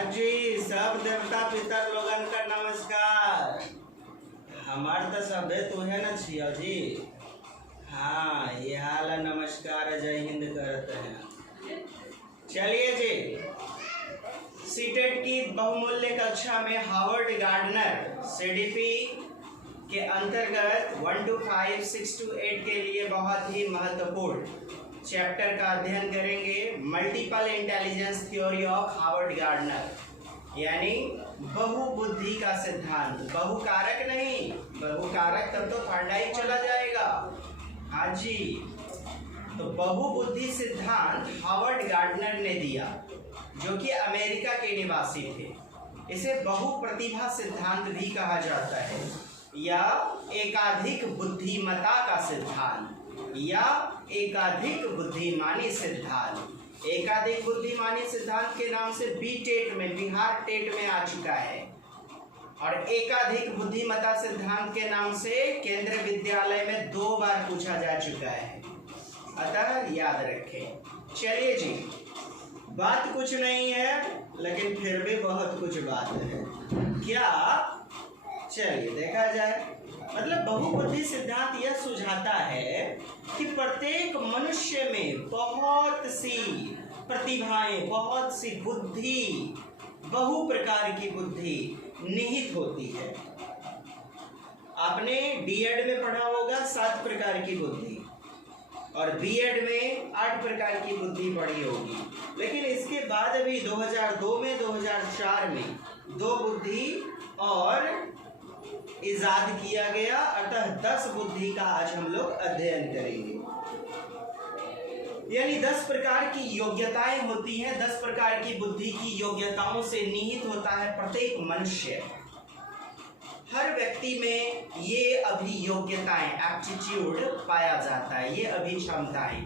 हाँ जी, सब देवता पितर लोगन का नमस्कार। हमार तो सबे तुहे न छियो जी। हाँ, ये हाल है, नमस्कार जय हिंद करते हैं। चलिए जी, सीटेट की बहुमूल्य कक्षा में हार्वर्ड गार्डनर सीडीपी के अंतर्गत 1 to 5, 6 to 8 के लिए बहुत ही महत्वपूर्ण चैप्टर का अध्ययन करेंगे। Multiple intelligence theory of Harvard gardener, यानी बहुबुद्धि का सिद्धांत। बहुकारक नहीं, बहुकारक तब तो फंडा ही चला जाएगा। हाँ जी, तो बहुबुद्धि सिद्धांत हार्वर्ड गार्डनर ने दिया, जो कि अमेरिका के निवासी थे। इसे बहुप्रतिभा सिद्धांत भी कहा जाता है, या एकाधिक बुद्धिमता का सिद्धांत, या एकाधिक बुद्धिमानी सिद्धांत। एकाधिक बुद्धिमानी सिद्धांत के नाम से बी टेट में, बिहार टेट में आ चुका है, और एकाधिक बुद्धिमता सिद्धांत के नाम से केंद्रीय विद्यालय में 2 बार पूछा जा चुका है, अतः याद रखें। चलिए जी, बात कुछ नहीं है, लेकिन फिर भी बहुत कुछ बात है। क्या? चलिए देखा जाए। मतलब बहुबुद्धि सिद्धांत यह सुझाता है कि प्रत्येक मनुष्य में बहुत सी प्रतिभाएं, बहुत सी बुद्धि, बहु प्रकार की बुद्धि निहित होती है। आपने डीएड में पढ़ा होगा 7 प्रकार की बुद्धि, और बीएड में 8 प्रकार की बुद्धि पढ़ी होगी। लेकिन इसके बाद भी 2002 में, 2004 में 2 बुद्धि और इजाद किया गया, अतः 10 बुद्धि का आज हम लोग अध्ययन करेंगे। यानी 10 प्रकार की योग्यताएं होती हैं। 10 प्रकार की बुद्धि की योग्यताओं से निहित होता है प्रत्येक मनुष्य। हर व्यक्ति में ये अभियोग्यताएं, एप्टीट्यूड पाया जाता है, ये अभिक्षमताएं,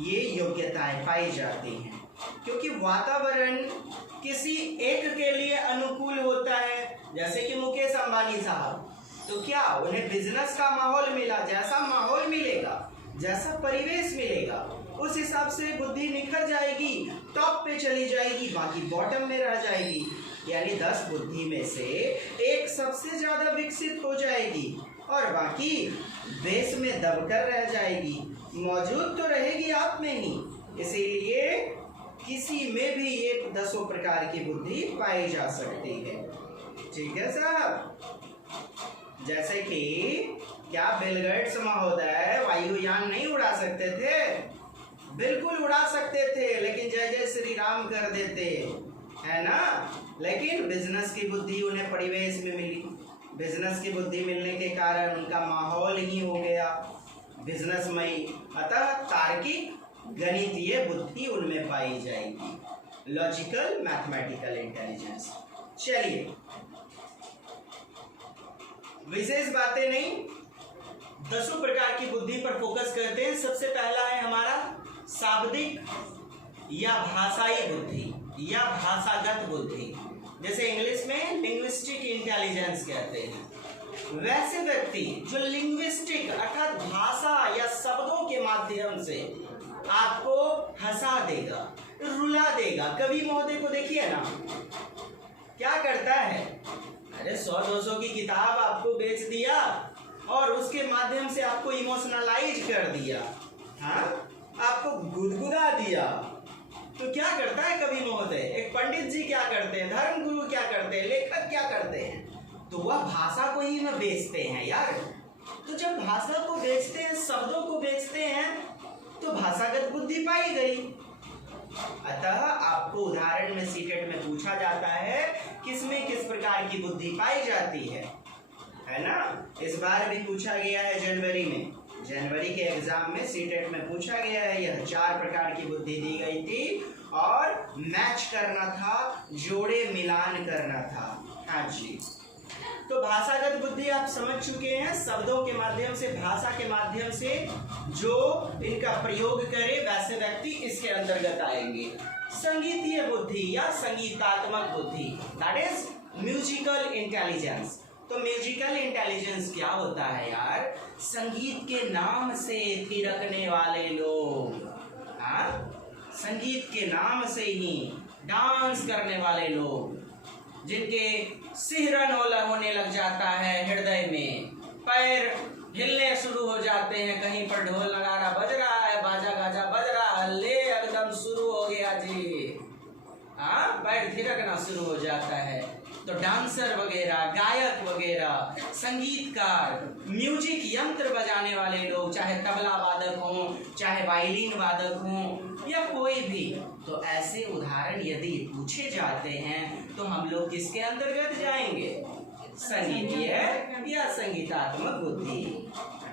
ये योग्यताएं पाई जाती हैं, क्योंकि वातावरण किसी एक के लिए अनुकूल होता है। जैसे कि मुकेश अंबानी साहब, तो क्या उन्हें बिजनेस का माहौल मिला, जैसा माहौल मिलेगा, जैसा परिवेश मिलेगा, उस हिसाब से बुद्धि निखर जाएगी, टॉप पे चली जाएगी, बाकी बॉटम में रह जाएगी। यानी 10 बुद्धि में से एक सबसे ज्यादा विकसित हो जाएगी और बाकी बेस में दबकर रह जाएगी, मौजूद तो रहेगी आप में ही। इसीलिए किसी में भी ये 10 प्रकार की बुद्धि पाई जा सकती है। ठीक है साहब? जैसे कि क्या बिल गेट्स महोदय वायुयान नहीं उड़ा सकते थे? बिल्कुल उड़ा सकते थे, लेकिन जय जय श्री राम कर देते, है ना। लेकिन बिजनेस की बुद्धि उन्हें परिवेश में मिली। बिजनेस की बुद्धि मिलने के कारण उनका माहौल ही हो गया बिजनेसमयी, अतः तार्किक गणितीय बुद्धि उनमें पाई जाएगी, लॉजिकल मैथमेटिकल इंटेलिजेंस। चलिए, विशेष बातें नहीं, 10 प्रकार की बुद्धि पर फोकस करते हैं। सबसे पहला है हमारा शाब्दिक या भाषाई बुद्धि या भाषागत बुद्धि, जैसे इंग्लिश में लिंग्विस्टिक इंटेलिजेंस कहते हैं। वैसे व्यक्ति जो लिंग्विस्टिक अर्थात भाषा या शब्दों के माध्यम से आपको हंसा देगा, रुला देगा। कवि महोदय को देखिए ना, क्या करता है, अरे 100-200 की किताब आपको बेच दिया और उसके माध्यम से आपको इमोशनलाइज कर दिया, हाँ, आपको गुदगुदा दिया। तो क्या करता है कवि महोदय, एक पंडित जी क्या करते हैं, धर्मगुरु क्या करते हैं, लेखक क्या करते हैं, तो वह भाषा को ही में बेचते हैं यार। तो जब भाषा को बेचते हैं, शब्दों को बेचते हैं, तो भाषागत बुद्धि पाई गई। अतः आपको उदाहरण में सीटेट में पूछा जाता है किसमें किस प्रकार की बुद्धि पाई जाती है ना। इस बार भी पूछा गया है जनवरी में, जनवरी के एग्जाम में सीटेट में पूछा गया है। यह 4 प्रकार की बुद्धि दी गई थी और मैच करना था, जोड़े मिलान करना था। हाँ जी, तो भाषागत बुद्धि आप समझ चुके हैं। शब्दों के माध्यम से, भाषा के माध्यम से जो इनका प्रयोग करे वैसे व्यक्ति इसके अंतर्गत आएंगे। संगीतीय बुद्धि या संगीतात्मक बुद्धि, दैट इज म्यूजिकल इंटेलिजेंस। तो म्यूजिकल इंटेलिजेंस क्या होता है यार? संगीत के नाम से थिरकने वाले लोग, हाँ, संगीत के नाम से ही डांस करने वाले लोग, जिनके सिहरन होने लग जाता है हृदय में, पैर हिलने शुरू हो जाते हैं, कहीं पर ढोल नगारा बज रहा है, बाजा गाजा बज रहा है, हल्ले एकदम शुरू हो गया जी, हाँ पैर थिरकना शुरू हो जाता है। तो डांसर वगैरह, गायक वगैरह, संगीतकार, म्यूजिक यंत्र बजाने वाले लोग, चाहे तबला वादक हों, चाहे वायलिन वादक हों या कोई भी, तो ऐसे उदाहरण यदि पूछे जाते हैं तो हम लोग किसके अंतर्गत जाएंगे? संगीतीय या संगीतात्मक बुद्धि।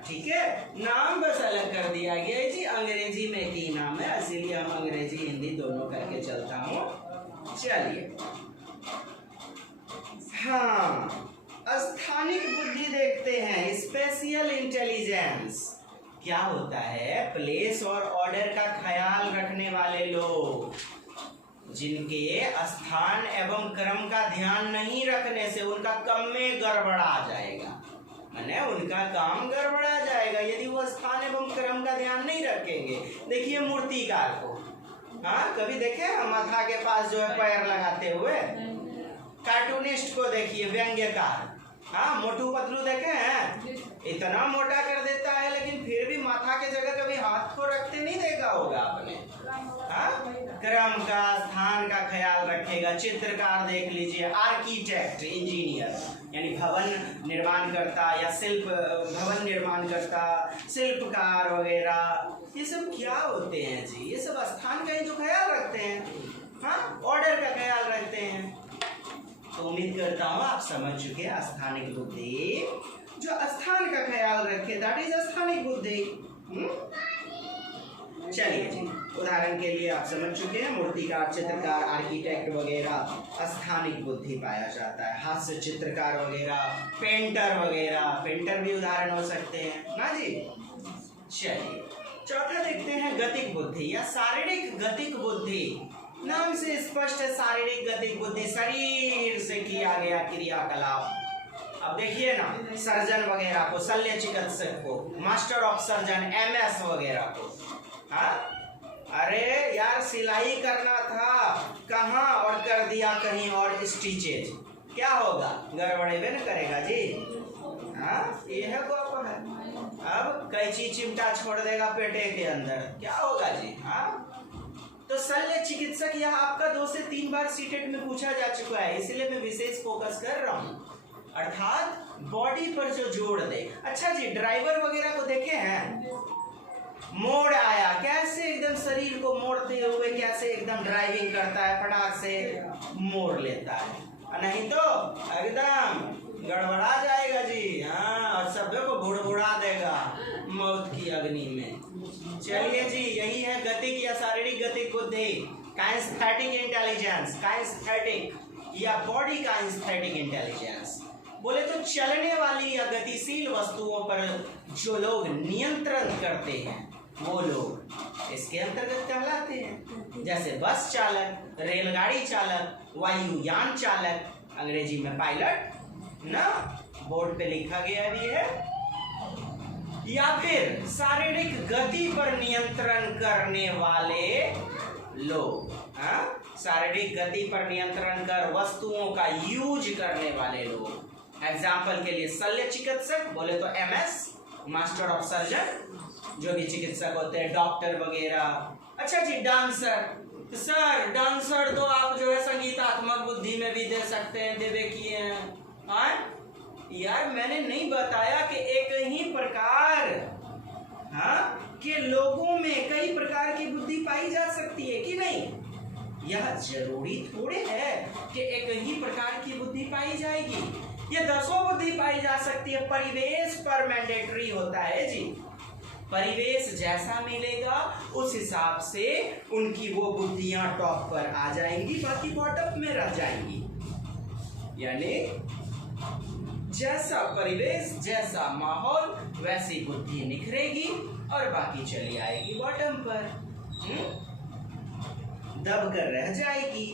ठीक है, नाम बस अलग कर दिया गया है जी, अंग्रेजी में एक ही नाम है, इसीलिए हम अंग्रेजी हिंदी दोनों करके चलता हूँ। चलिए, हाँ, स्थानिक बुद्धि देखते हैं, स्पेशियल इंटेलिजेंस। क्या होता है? प्लेस और ऑर्डर का ख्याल रखने वाले लोग, जिनके स्थान एवं क्रम का ध्यान नहीं रखने से उनका काम में गड़बड़ा जाएगा, माने उनका काम गड़बड़ा जाएगा यदि वो स्थान एवं क्रम का ध्यान नहीं रखेंगे। देखिए मूर्तिकार को, हाँ कभी देखे हम माथा के पास जो है पैर लगाते हुए? कार्टूनिस्ट को देखिए, व्यंग्यकार, हाँ मोटू पतलू देखे हैं, इतना मोटा कर देता है लेकिन फिर भी माथा के जगह कभी हाथ को रखते नहीं देखा होगा आपने। हाँ, क्रम का, स्थान का ख्याल रखेगा। चित्रकार देख लीजिए, आर्किटेक्ट, इंजीनियर यानी भवन निर्माण करता या भवन निर्माण करता, शिल्पकार वगैरह, ये सब क्या होते हैं जी? ये सब स्थान का ही तो ख्याल रखते हैं, हाँ ऑर्डर का ख्याल रखते हैं। तो उम्मीद करता हूँ आप समझ चुके हैं स्थानिक बुद्धि, जो स्थान का ख्याल रखे, दैट इज स्थानिक बुद्धि। चलिए जी, उदाहरण के लिए आप समझ चुके हैं, मूर्तिकार, चित्रकार, आर्किटेक्ट वगैरह स्थानिक बुद्धि पाया जाता है। हास्य चित्रकार वगैरह, पेंटर वगैरह, पेंटर भी उदाहरण हो सकते हैं ना जी। चलिए, चौथा देखते हैं गतिक बुद्धि या शारीरिक गतिक बुद्धि। नाम से स्पष्ट है, शारीरिक गतिक बुद्धि, शरीर से किया गया क्रियाकलाप। अब देखिए ना, सर्जन वगैरह को, शल्य चिकित्सक को, मास्टर ऑफ सर्जन, एमएस वगैरह को, हाँ अरे यार सिलाई करना था, कहाँ और कर दिया कहीं और स्टिचेज, क्या होगा? गड़बड़ेबे न करेगा जी। हाँ ये है बाप है। अब कैंची चिमटा छोड़ देगा पेटे के अंदर, क्या होगा जी? हाँ तो शल्य चिकित्सक यह आपका 2 से 3 बार सीटेट में पूछा जा चुका है, इसलिए मैं विशेष फोकस कर रहा हूँ, अर्थात बॉडी पर जो जोड़ दे। अच्छा जी, ड्राइवर वगैरह को देखे हैं, मोड़ आया कैसे एकदम शरीर को मोड़ते हुए कैसे एकदम ड्राइविंग करता है, फटाक से मोड़ लेता है, नहीं तो एकदम गड़बड़ा जाएगा जी। हाँ, और सभी को बुड़बुड़ा देगा मौत की अग्नि में। चलिए जी, यही है गतिक या शारीरिक गतिक बुद्धि, काइनेस्थेटिक इंटेलिजेंस, काइनेस्थेटिक या बॉडी काइनेस्थेटिक इंटेलिजेंस। बोले तो चलने वाली या गतिशील वस्तुओं पर जो लोग नियंत्रण करते हैं वो लोग इसके अंतर्गत कहलाते हैं, जैसे बस चालक, रेलगाड़ी चालक, वायुयान चालक, अंग्रेजी में पायलट ना, बोर्ड पे लिखा गया भी है। या फिर शारीरिक गति पर नियंत्रण करने वाले लोग, हाँ शारीरिक गति पर नियंत्रण कर वस्तुओं का यूज करने वाले लोग। एग्जाम्पल के लिए शल्य चिकित्सक बोले तो एमएस, मास्टर ऑफ सर्जन, जो भी चिकित्सक होते हैं, डॉक्टर वगैरह। अच्छा जी, डांसर, सर डांसर तो आप जो है संगीतात्मक बुद्धि में भी दे सकते हैं, देवे किए हैं। हाँ यार, मैंने नहीं बताया कि एक ही प्रकार, हाँ के लोगों में कई प्रकार की बुद्धि पाई जा सकती है कि नहीं? यह जरूरी थोड़े है कि एक ही प्रकार की बुद्धि पाई जाएगी, ये 10 बुद्धि पाई जा सकती है। परिवेश पर मैंडेटरी होता है जी, परिवेश जैसा मिलेगा उस हिसाब से उनकी वो बुद्धियां टॉप पर आ जाएंगी, बाकी बॉटम में रह जाएंगी। यानी जैसा परिवेश, जैसा माहौल, वैसी बुद्धि निखरेगी और बाकी चली आएगी बॉटम पर, दब कर रह जाएगी।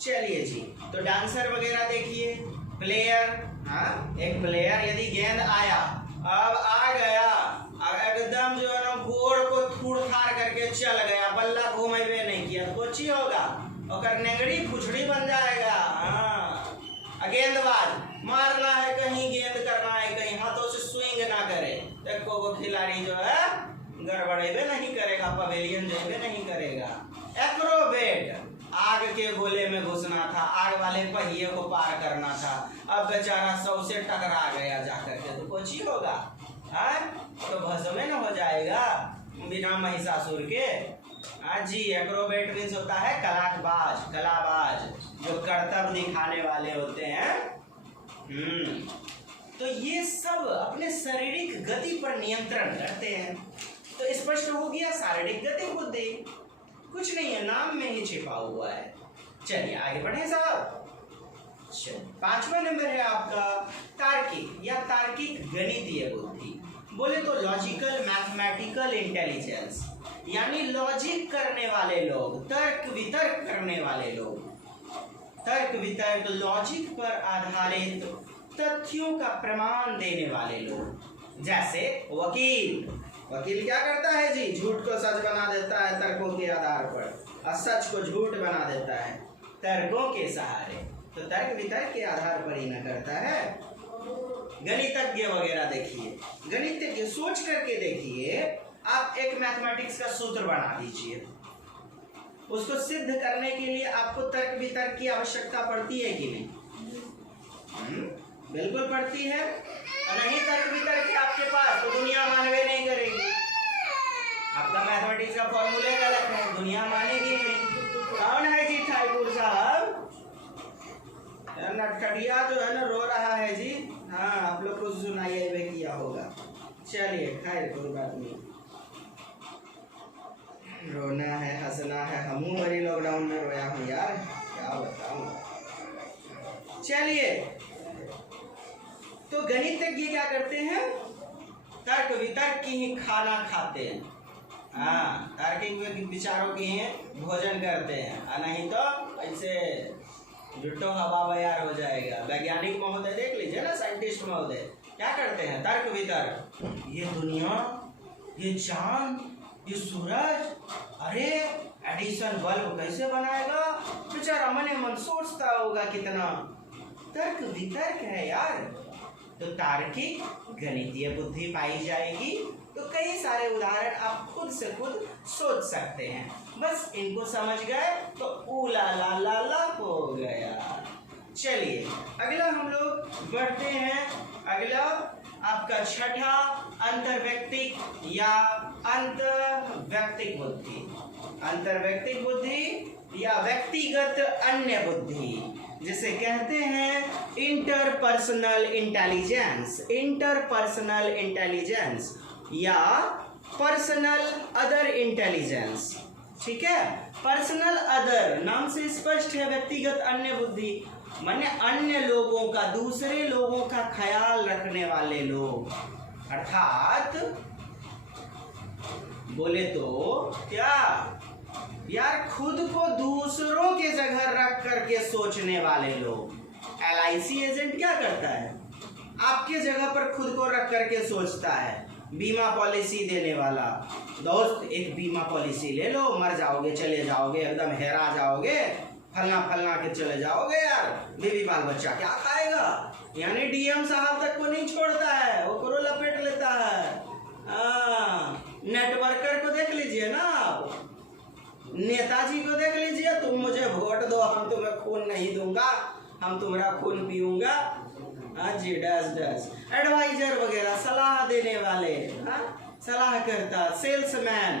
चलिए जी, तो डांसर वगैरह देखिए, प्लेयर, हाँ एक प्लेयर यदि गेंद आया, अब आ गया, एकदम जो है ना गोड़ को थूड़ थाड़ करके चल गया, बल्ला घुमेबे नहीं किया, तो कुछ ही होगा, और नेंगड़ी फुछड़ी बन जाएगा। हाँ, गेंदबाज मारना है कहीं, गेंद करना है कहीं, हाथों से स्विंग ना करे। देखो वो खिलाड़ी जो है गड़बड़ेबे नहीं करेगा, पवेलियन जेबे नहीं करेगा। एक्रोबेट, आग के गोले में घुसना था, आग वाले पहिए को पार करना था, अब बेचारा 100 से टकरा गया जाकर के, तो कुछ ही होगा, तो भस्म न हो जाएगा बिना महिषासुर के। जी, एक्रोबेट मीन्स होता है कलाबाज, कलाबाज जो करतब दिखाने वाले होते हैं। तो ये सब अपने शारीरिक गति पर नियंत्रण करते हैं। तो स्पष्ट हो गया, शारीरिक गति बुद्धि कुछ नहीं है, नाम में ही छिपा हुआ है। चलिए आगे बढ़े साहब। चलिए 5वां नंबर है आपका तार्किक या तार्किक गणितीय बुद्धि। बोले तो लॉजिकल मैथमेटिकल इंटेलिजेंस, यानी लॉजिक करने वाले लोग, तर्क वितर्क करने वाले लोग, तर्क वितर्क लॉजिक पर आधारित तथ्यों का प्रमाण देने वाले लोग। जैसे वकील, वकील क्या करता है जी, झूठ को सच बना देता है तर्कों के आधार पर, और सच को झूठ बना देता है तर्कों के सहारे। तो तर्क वितर्क के आधार पर ही न करता है। गणितज्ञ वगैरह देखिए, गणितज्ञ सोच करके देखिए, आप एक मैथमेटिक्स का सूत्र बना दीजिए, उसको सिद्ध करने के लिए आपको तर्क वितर्क की आवश्यकता पड़ती है कि नहीं? बिल्कुल पड़ती है। और नहीं तर्क वितर्क है आपके पास तो दुनिया मानवे नहीं करेगी। आपका मैथमेटिक्स का फॉर्मूले गलत है, दुनिया मानेगी नहीं। कौन है जी ठाकुर साहब? नटखटिया जो है ना रो रहा है जी। हाँ, आप लोग को सुनाइए वे किया होगा। चलिए खैर कोई बात नहीं, रोना है हंसना है, हमू बड़ी लॉकडाउन में रोया हूँ यार, क्या बताऊं। चलिए, तो गणितज्ञ क्या करते हैं, तर्क वितर्क की ही खाना खाते हैं। हाँ, तार्किक विचारों की ही भोजन करते हैं, नहीं तो ऐसे जुट्टो हवा बयार हो जाएगा। वैज्ञानिक महोदय देख लीजिए ना, साइंटिस्ट महोदय क्या करते हैं, तर्क वितर्क, ये दुनिया, ये चांद, ये सूरज, अरे एडिसन बल्ब कैसे बनाएगा, बेचारा मने मन सोचता होगा कितना। तर्क वितर्क है यार। तो तार्किक गणितीय बुद्धि पाई जाएगी। तो कई सारे उदाहरण आप खुद से खुद सोच सकते हैं, बस इनको समझ गए तो ऊला ला ला ला हो गया। चलिए अगला हम लोग बढ़ते हैं। अगला आपका छठा अंतर्व्यक्तिक या अंतर्व्यक्तिक बुद्धि। अंतर्व्यक्तिक बुद्धि या व्यक्तिगत अन्य बुद्धि, जिसे कहते हैं इंटरपर्सनल इंटेलिजेंस। इंटरपर्सनल इंटेलिजेंस या पर्सनल अदर इंटेलिजेंस। ठीक है, पर्सनल अदर नाम से स्पष्ट है, व्यक्तिगत अन्य बुद्धि माने अन्य लोगों का, दूसरे लोगों का ख्याल रखने वाले लोग, अर्थात बोले तो क्या यार, खुद को दूसरों के जगह रख करके सोचने वाले लोग। LIC एजेंट क्या करता है, आपके जगह पर खुद को रख करके सोचता है। बीमा पॉलिसी देने वाला, दोस्त एक बीमा पॉलिसी ले लो, मर जाओगे, चले जाओगे, एकदम हेरा जाओगे, फलना फलना के चले जाओगे यार, बीवी बाल बच्चा क्या खाएगा, यानी DM साहब तक को नहीं छोड़ता है, वो करो लपेट लेता है। नेटवर्कर को देख लीजिए ना, नेताजी को देख लीजिए, तुम मुझे वोट दो, हम तुम्हें खून नहीं दूंगा, हम तुम्हारा खून पीऊंगा। हाँ जी, डैश डैश। एडवाइजर वगैरह, सलाह देने वाले, सलाह करता, सेल्समैन,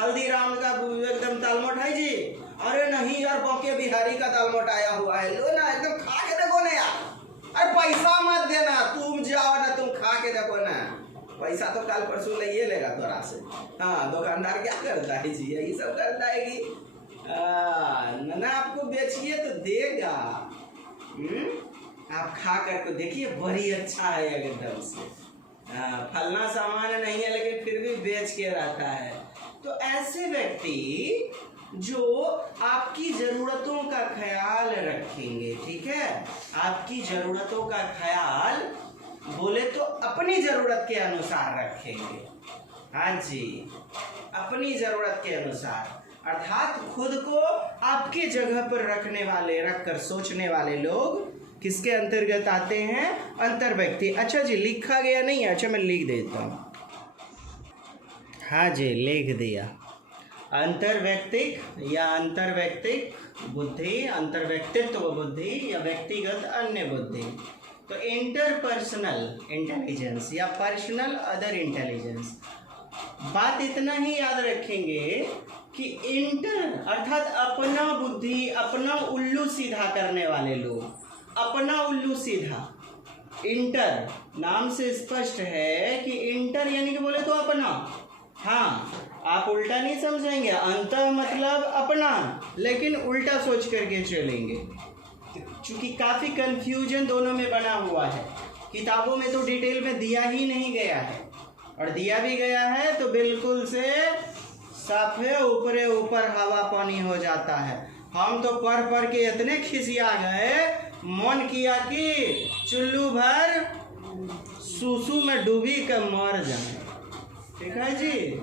हल्दीराम का एकदम तालमोट है जी, अरे नहीं यार बांके बिहारी का तालमोट आया हुआ है, लो ना एकदम खा के देखो ना यार, अरे पैसा मत देना, तुम जाओ ना, तुम खा के देखो ना, पैसा तो कल परसों ले ये लेगा तोरा से। हाँ, दुकानदार क्या करता है जी, यही सब करता है कि ना आपको बेचिए तो देगा। आप खा करके देखिए, बड़ी अच्छा है एकदम से, फलना सामान नहीं है लेकिन फिर भी बेच के रहता है। तो ऐसे व्यक्ति जो आपकी जरूरतों का ख्याल रखेंगे, ठीक है, आपकी जरूरतों का ख्याल बोले तो अपनी जरूरत के अनुसार रखेंगे। हाँ जी, अपनी जरूरत के अनुसार। अर्थात खुद को आपके जगह पर रखकर सोचने वाले लोग किसके अंतर्गत आते हैं? अंतर्व्यक्ति। अच्छा जी, लिखा गया नहीं है? अच्छा मैं लिख देता हूँ। हाँ जी, लिख दिया। अंतर्वैयक्तिक या अंतर्वैयक्तिक बुद्धि, अंतर्व्यक्तित्व बुद्धि या व्यक्तिगत अन्य बुद्धि। तो इंटरपर्सनल इंटेलिजेंस या पर्सनल अदर इंटेलिजेंस। बात इतना ही याद रखेंगे कि इंटर अर्थात अपना बुद्धि, अपना उल्लू सीधा करने वाले लोग, अपना उल्लू सीधा। इंटर नाम से स्पष्ट है कि इंटर यानी कि बोले तो अपना। हाँ, आप उल्टा नहीं समझेंगे। अंतः मतलब अपना, लेकिन उल्टा सोच करके चलेंगे, क्योंकि काफ़ी कंफ्यूजन दोनों में बना हुआ है। किताबों में तो डिटेल में दिया ही नहीं गया है, और दिया भी गया है तो बिल्कुल से साफे ऊपरे ऊपर हवा पानी हो जाता है। हम तो पढ़ के इतने खिसिया गए, मन किया कि चुल्लू भर सूसू में डूबी कर मर जाए। ठीक है जी,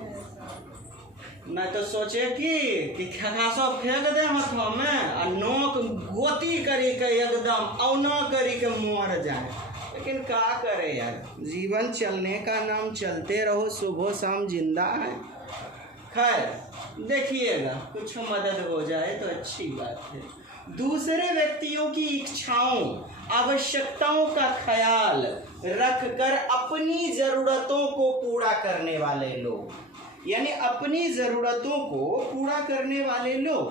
मैं तो सोचे कि खगासो फेंक दे हाथों में आ नोक गोती करी के एकदम औना करी के मर जाए, लेकिन क्या करे यार, जीवन चलने का नाम चलते रहो, सुबह शाम जिंदा है। खैर देखिएगा, कुछ मदद हो जाए तो अच्छी बात है। दूसरे व्यक्तियों की इच्छाओं, आवश्यकताओं का ख्याल रखकर अपनी ज़रूरतों को पूरा करने वाले लोग, यानी अपनी ज़रूरतों को पूरा करने वाले लोग,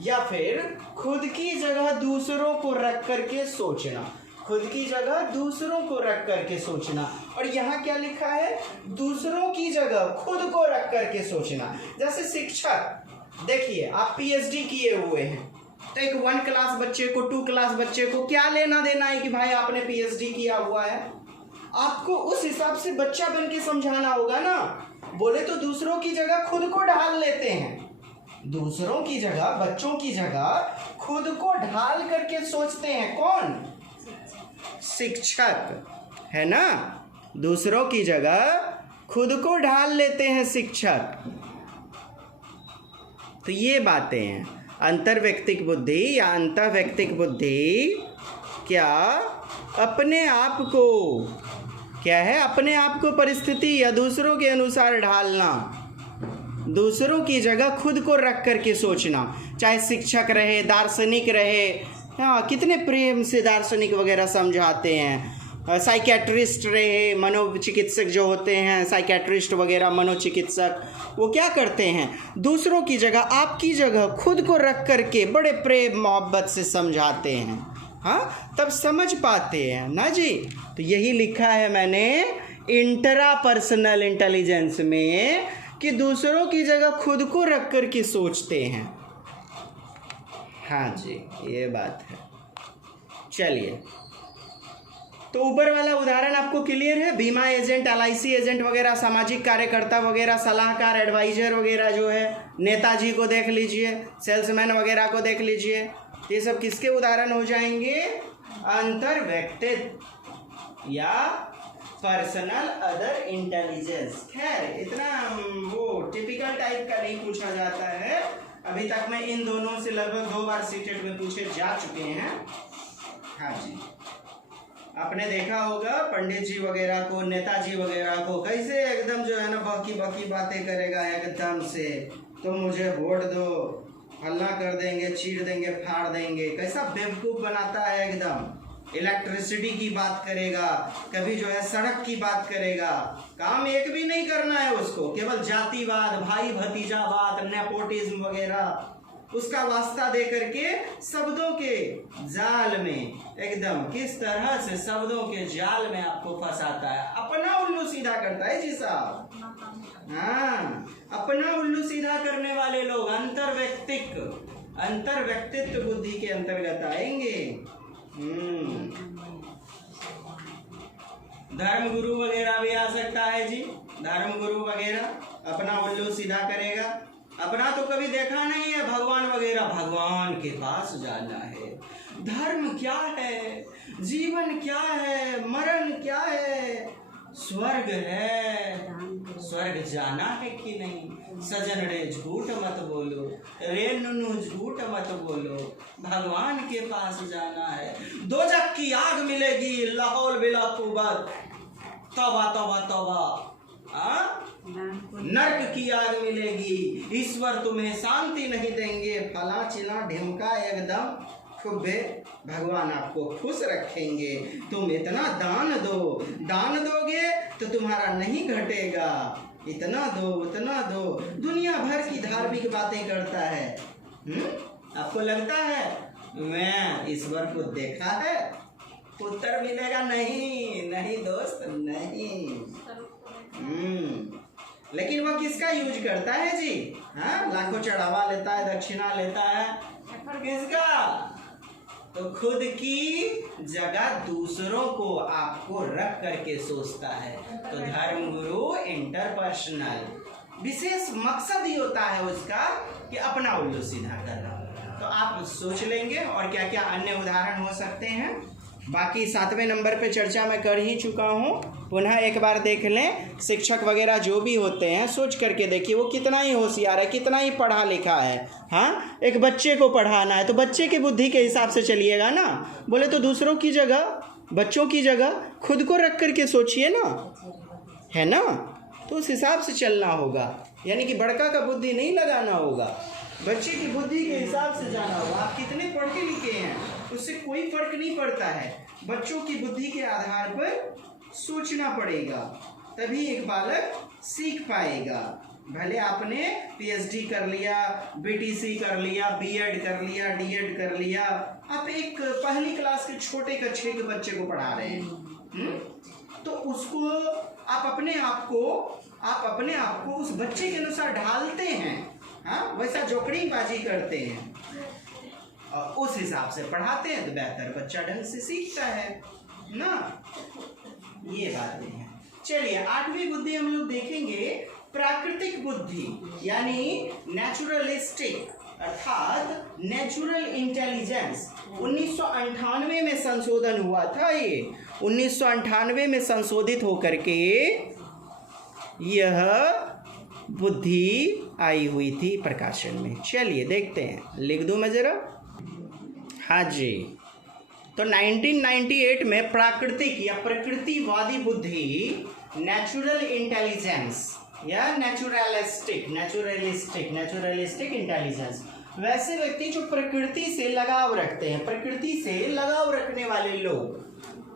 या फिर खुद की जगह दूसरों को रख करके सोचना, खुद की जगह दूसरों को रख करके सोचना। और यहाँ क्या लिखा है? दूसरों की जगह खुद को रख करके सोचना। जैसे शिक्षक, देखिए आप पीएचडी किए हुए हैं, तो एक 1 क्लास बच्चे को, 2 क्लास बच्चे को क्या लेना देना है कि भाई आपने पीएचडी किया हुआ है? आपको उस हिसाब से बच्चा बन के समझाना होगा ना। बोले तो दूसरों की जगह खुद को ढाल लेते हैं, दूसरों की जगह, बच्चों की जगह खुद को ढाल करके सोचते हैं। कौन? शिक्षक, है ना। दूसरों की जगह खुद को ढाल लेते हैं शिक्षक। तो ये बातें हैं। अंतर्व्यक्तिक बुद्धि या अंतर्व्यक्तिक बुद्धि क्या अपने आप को, क्या है? अपने आप को परिस्थिति या दूसरों के अनुसार ढालना, दूसरों की जगह खुद को रख करके सोचना। चाहे शिक्षक रहे, दार्शनिक रहे, हाँ कितने प्रेम से दार्शनिक वगैरह समझाते हैं। साइकियाट्रिस्ट रहे, मनोचिकित्सक जो होते हैं, साइकियाट्रिस्ट वगैरह, मनोचिकित्सक, वो क्या करते हैं? दूसरों की जगह, आपकी जगह खुद को रख करके बड़े प्रेम मोहब्बत से समझाते हैं। हाँ, तब समझ पाते हैं ना जी। तो यही लिखा है मैंने इंट्रापर्सनल इंटेलिजेंस में कि दूसरों की जगह खुद को रख कर के सोचते हैं। हाँ जी, ये बात है। चलिए, तो ऊपर वाला उदाहरण आपको क्लियर है? बीमा एजेंट, एलआईसी एजेंट वगैरह, सामाजिक कार्यकर्ता वगैरह, सलाहकार, एडवाइजर वगैरह जो है, नेताजी को देख लीजिए, सेल्समैन वगैरह को देख लीजिए। ये सब किसके उदाहरण हो जाएंगे? अंतर्व्यक्तित्व या पर्सनल अदर इंटेलिजेंस। खैर इतना वो टिपिकल टाइप का नहीं पूछा जाता है। अभी तक मैं इन दोनों से लगभग 2 बार सीटेट में पूछे जा चुके हैं। हाँ जी, आपने देखा होगा पंडित जी वगैरह को, नेताजी वगैरह को कैसे एकदम जो है ना बाकी बातें करेगा एकदम से, तो मुझे वोट दो, हल्ला कर देंगे, चीर देंगे, फाड़ देंगे। कैसा बेवकूफ़ बनाता है एकदम। इलेक्ट्रिसिटी की बात करेगा, कभी जो है सड़क की बात करेगा। काम एक भी नहीं करना है उसको, केवल जातिवाद, भाई भतीजावाद, नेपोटिज्म वगैरह उसका वास्ता दे करके शब्दों के जाल में एकदम किस तरह से शब्दों के जाल में आपको फंसाता है। अपना उल्लू सीधा करता है जी साहब। हाँ, अपना उल्लू सीधा करने वाले लोग अंतर्व्यक्तित्व बुद्धि के अंतर्गत आएंगे। धर्म गुरु वगैरह भी आ सकता है जी। धर्म गुरु वगैरह अपना उल्लू सीधा करेगा। अपना तो कभी देखा नहीं है भगवान वगैरह, भगवान के पास जाना है। धर्म क्या है, जीवन क्या है, मरण क्या है, स्वर्ग है, स्वर्ग जाना है कि नहीं? सजन रे झूठ मत बोलो, रे नुनू झूठ मत बोलो, भगवान के पास जाना है। दोजख की आग मिलेगी, लाहौल बिला कुबत, तौबा तौबा तौबा। नर्क की आग मिलेगी, ईश्वर तुम्हें शांति नहीं देंगे, फला चिला ढिमका एकदम खुबे, भगवान आपको खुश रखेंगे। तुम इतना दान दो, दान दोगे तो तुम्हारा नहीं घटेगा, इतना दो उतना दो। दुनिया भर की धार्मिक बातें करता है। आपको लगता है मैं ईश्वर को देखा है? उत्तर मिलेगा नहीं, नहीं दोस्त नहीं। लेकिन वह किसका यूज करता है जी? हाँ, लाखों चढ़ावा लेता है, दक्षिणा लेता है, किसका? तो खुद की जगह दूसरों को आपको रख करके सोचता है। तो धर्मगुरु इंटरपर्सनल, विशेष मकसद ही होता है उसका कि अपना उल्लू सीधा करना। तो आप सोच लेंगे और क्या क्या अन्य उदाहरण हो सकते हैं। बाकी 7वें नंबर पे चर्चा मैं कर ही चुका हूँ, पुनः एक बार देख लें। शिक्षक वगैरह जो भी होते हैं सोच करके देखिए वो कितना ही होशियार है, कितना ही पढ़ा लिखा है। हाँ, एक बच्चे को पढ़ाना है तो बच्चे की बुद्धि के हिसाब से चलिएगा ना। बोले तो दूसरों की जगह, बच्चों की जगह खुद को रख करके सोचिए ना, है ना? तो उस हिसाब से चलना होगा, यानी कि बड़का का बुद्धि नहीं लगाना होगा, बच्चे की बुद्धि के हिसाब से जाना होगा। आप कितने पढ़े लिखे हैं उससे कोई फर्क नहीं पड़ता है, बच्चों की बुद्धि के आधार पर सोचना पड़ेगा, तभी एक बालक सीख पाएगा। भले आपने पीएचडी कर लिया, बीटीसी कर लिया, बीएड कर लिया, डीएड कर लिया, आप एक पहली क्लास के छोटे कक्षे के बच्चे को पढ़ा रहे हैं, तो उसको आप अपने आप को उस बच्चे के अनुसार ढालते हैं। हाँ, वैसा जोकड़ीबाजी करते हैं और उस हिसाब से पढ़ाते हैं तो बेहतर बच्चा ढंग से सीखता है ना। ये बातें हैं। चलिए 8वीं बुद्धि हम लोग देखेंगे, प्राकृतिक बुद्धि यानी नेचुरलिस्टिक अर्थात नेचुरल इंटेलिजेंस। 1998 में संशोधन हुआ था, ये 1998 में संशोधित होकर के यह बुद्धि आई हुई थी प्रकाशन में। चलिए देखते हैं, लिख दूं मैं जरा। हाँ जी, तो 1998 में प्राकृतिक या प्रकृतिवादी बुद्धि, नेचुरल इंटेलिजेंस या नेचुरलिस्टिक इंटेलिजेंस, वैसे व्यक्ति जो प्रकृति से लगाव रखते हैं, प्रकृति से लगाव रखने वाले लोग,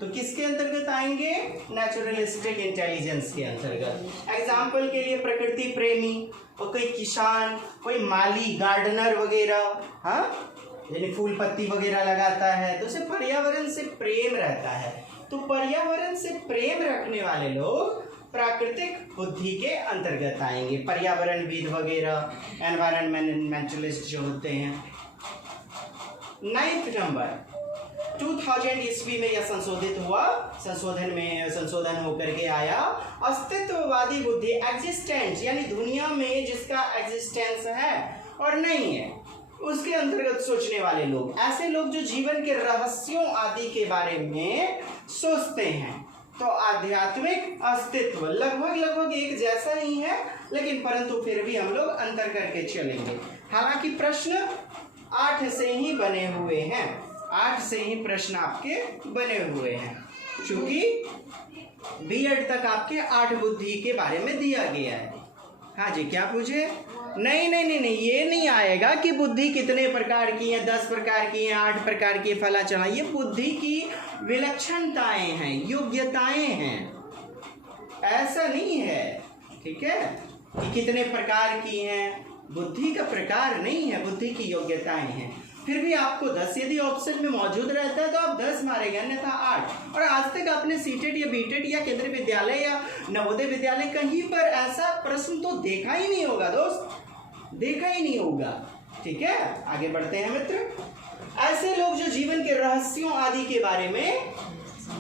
तो किसके अंतर्गत आएंगे? नेचुरलिस्टिक इंटेलिजेंस के अंतर्गत। एग्जाम्पल के लिए प्रकृति प्रेमी, और कोई किसान, कोई माली, गार्डनर वगैरह, हाँ, यानी फूल पत्ती वगैरह लगाता है तो उसे पर्यावरण से प्रेम रहता है। तो पर्यावरण से प्रेम रखने वाले लोग प्राकृतिक बुद्धि के अंतर्गत आएंगे, पर्यावरणविद वगैरह, एनवायरमेंटलिस्ट जो होते हैं। 9th नंबर 2000 ईस्वी में यह संशोधित हुआ, संशोधन होकर के आया। अस्तित्ववादी बुद्धि, एग्जिस्टेंस यानी दुनिया में जिसका एग्जिस्टेंस है और नहीं है उसके अंतर्गत सोचने वाले लोग, ऐसे लोग जो जीवन के रहस्यों आदि के बारे में सोचते हैं। तो आध्यात्मिक अस्तित्व लगभग एक जैसा ही है, लेकिन परंतु फिर भी हम लोग अंतर करके चलेंगे। हालांकि प्रश्न 8 से ही बने हुए हैं, 8 से ही प्रश्न आपके बने हुए हैं, क्योंकि बीएड तक आपके 8 बुद्धि के बारे में दिया गया है। हाँ जी, क्या पूछे? नहीं, ये नहीं आएगा कि बुद्धि कितने प्रकार की है, 10 प्रकार की है, 8 प्रकार की फला चला। ये बुद्धि की विलक्षणताएं हैं, योग्यताएं हैं, ऐसा नहीं है। ठीक है, कि कितने प्रकार की हैं, बुद्धि का प्रकार नहीं है, बुद्धि की योग्यताएं हैं। फिर भी आपको 10 यदि ऑप्शन में मौजूद रहता है तो आप 10 मारेंगे, अन्यथा 8। और आज तक आपने सीटेट या बीटेट या केंद्रीय विद्यालय या नवोदय विद्यालय कहीं पर ऐसा प्रश्न तो देखा ही नहीं होगा दोस्त, देखा ही नहीं होगा। ठीक है, आगे बढ़ते हैं मित्र। ऐसे लोग जो जीवन के रहस्यों आदि के बारे में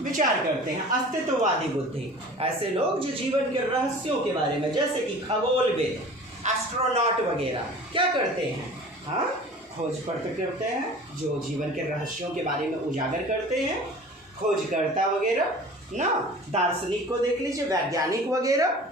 विचार करते हैं, अस्तित्ववादी बुद्धि, ऐसे लोग जो जीवन के रहस्यों के बारे में, जैसे कि खगोलविद, एस्ट्रोनॉट वगैरह क्या करते हैं? हाँ, खोज पत्र करते हैं, जो जीवन के रहस्यों के बारे में उजागर करते हैं, खोजकर्ता वगैरह। ना। दार्शनिक को देख लीजिए, वैज्ञानिक वगैरह,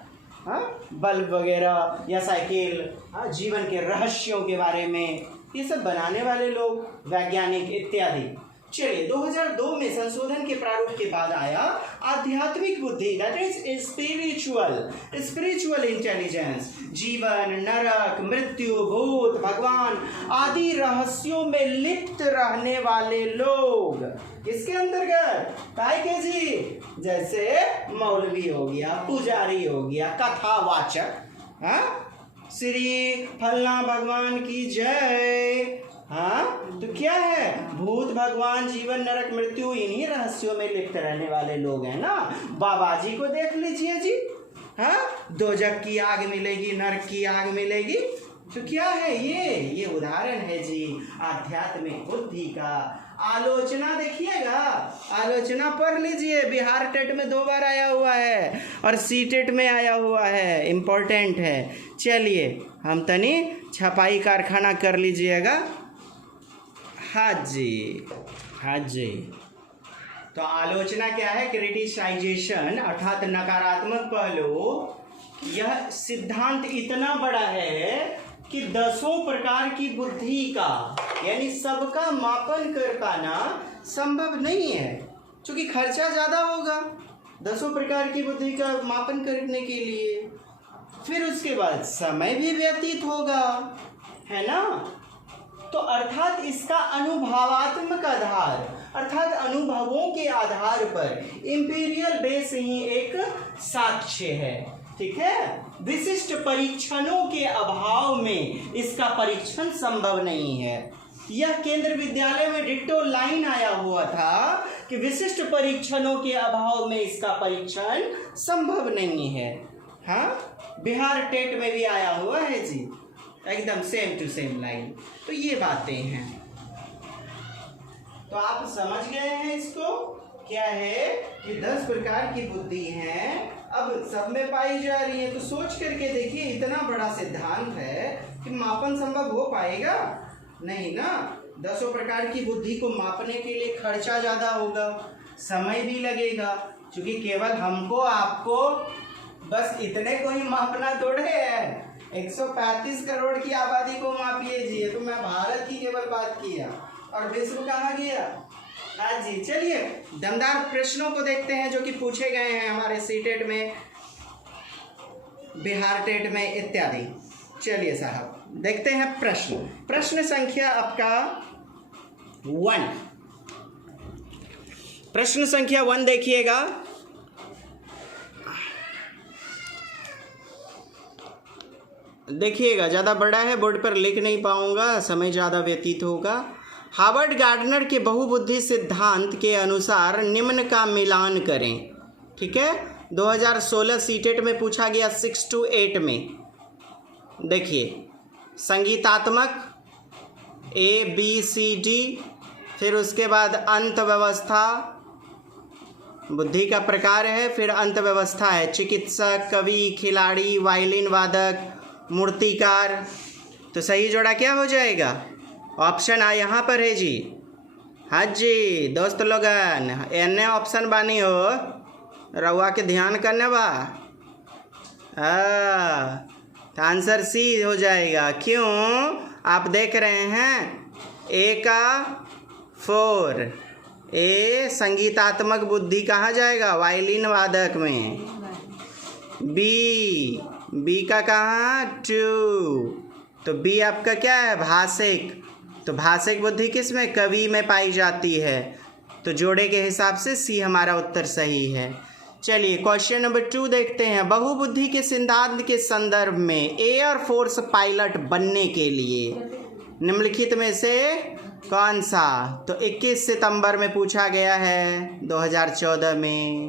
हाँ, बल्ब वगैरह या साइकिल, हाँ, जीवन के रहस्यों के बारे में ये सब बनाने वाले लोग, वैज्ञानिक इत्यादि। चलिए 2002 में संशोधन के प्रारूप के बाद आया आध्यात्मिक बुद्धि, दैट इज स्पिरिचुअल इंटेलिजेंस। जीवन, नरक, मृत्यु, भूत, भगवान आदि रहस्यों में लिप्त रहने वाले लोग इसके अंतर्गत काय के जी, जैसे मौलवी हो गया, पुजारी हो गया, कथावाचक, हाँ, श्री फलना भगवान की जय, हाँ, तो क्या है, भूत, भगवान, जीवन, नरक, मृत्यु इन्हीं रहस्यों में लिप्त रहने वाले लोग हैं ना। बाबा जी को देख लीजिए जी, हाँ, दोजक की आग मिलेगी, नरक की आग मिलेगी, तो क्या है ये उदाहरण है जी आध्यात्मिक बुद्धि का। आलोचना देखिएगा, आलोचना पढ़ लीजिए, बिहार टेट में 2 बार आया हुआ है और सी टेट में आया हुआ है, इम्पोर्टेंट है। चलिए हम तनी छपाई कारखाना कर लीजिएगा। हाँ जी, हाँ जी। तो आलोचना क्या है, क्रिटिसाइजेशन अर्थात नकारात्मक पहलू। यह सिद्धांत इतना बड़ा है कि 10 प्रकार की बुद्धि का यानी सबका मापन कर पाना संभव नहीं है, क्योंकि खर्चा ज़्यादा होगा 10 प्रकार की बुद्धि का मापन करने के लिए, फिर उसके बाद समय भी व्यतीत होगा, है ना। तो अर्थात इसका अनुभवात्मक आधार अर्थात अनुभवों के आधार पर इंपीरियल बेस ही एक साक्ष्य है, ठीक है। विशिष्ट परीक्षणों के अभाव में इसका परीक्षण संभव नहीं है। यह केंद्र विद्यालय में डिट्टो लाइन आया हुआ था कि विशिष्ट परीक्षणों के अभाव में इसका परीक्षण संभव नहीं है। हाँ, बिहार टेट में भी आया हुआ है जी, एकदम सेम टू सेम लाइन। तो ये बातें हैं, तो आप समझ गए हैं इसको, क्या है कि 10 प्रकार की बुद्धि हैं, अब सब में पाई जा रही है। तो सोच करके देखिए, इतना बड़ा सिद्धांत है कि मापन संभव हो पाएगा नहीं ना। 10 प्रकार की बुद्धि को मापने के लिए खर्चा ज़्यादा होगा, समय भी लगेगा, क्योंकि केवल हमको आपको बस इतने को ही मापना थोड़े है। 135 करोड़ की आबादी को मापिए जी, तो मैं भारत की केवल बात किया और विश्व कहाँ गया। हाँ जी, चलिए दमदार प्रश्नों को देखते हैं जो कि पूछे गए हैं हमारे सी टेट में, बिहार टेट में इत्यादि। चलिए साहब देखते हैं प्रश्न संख्या आपका 1, प्रश्न संख्या 1 देखिएगा। देखिएगा, ज़्यादा बड़ा है, बोर्ड पर लिख नहीं पाऊंगा, समय ज़्यादा व्यतीत होगा। हार्वर्ड गार्डनर के बहुबुद्धि सिद्धांत के अनुसार निम्न का मिलान करें, ठीक है। 2016 सीटेट में पूछा गया 6 to 8 में। देखिए, संगीतात्मक ABCD, फिर उसके बाद अंत व्यवस्था बुद्धि का प्रकार है, फिर अंत व्यवस्था है, चिकित्सक, कवि, खिलाड़ी, वायलिन वादक, मूर्तिकार। तो सही जोड़ा क्या हो जाएगा, ऑप्शन आ यहाँ पर है जी। हाँ जी दोस्त लोगन, एने ऑप्शन बानी हो, रउआ के ध्यान करने बा। तो आंसर सी हो जाएगा। क्यों, आप देख रहे हैं ए का 4, ए संगीतात्मक बुद्धि कहाँ जाएगा, वायलिन वादक में। बी का कहाँ 2, तो बी आपका क्या है, भाषिक। तो भाषिक बुद्धि किस में, कवि में पाई जाती है। तो जोड़े के हिसाब से सी हमारा उत्तर सही है। चलिए क्वेश्चन नंबर 2 देखते हैं। बहुबुद्धि के सिद्धांत के संदर्भ में एयर फोर्स पायलट बनने के लिए निम्नलिखित में से कौन सा, तो 21 सितंबर में पूछा गया है 2014 में,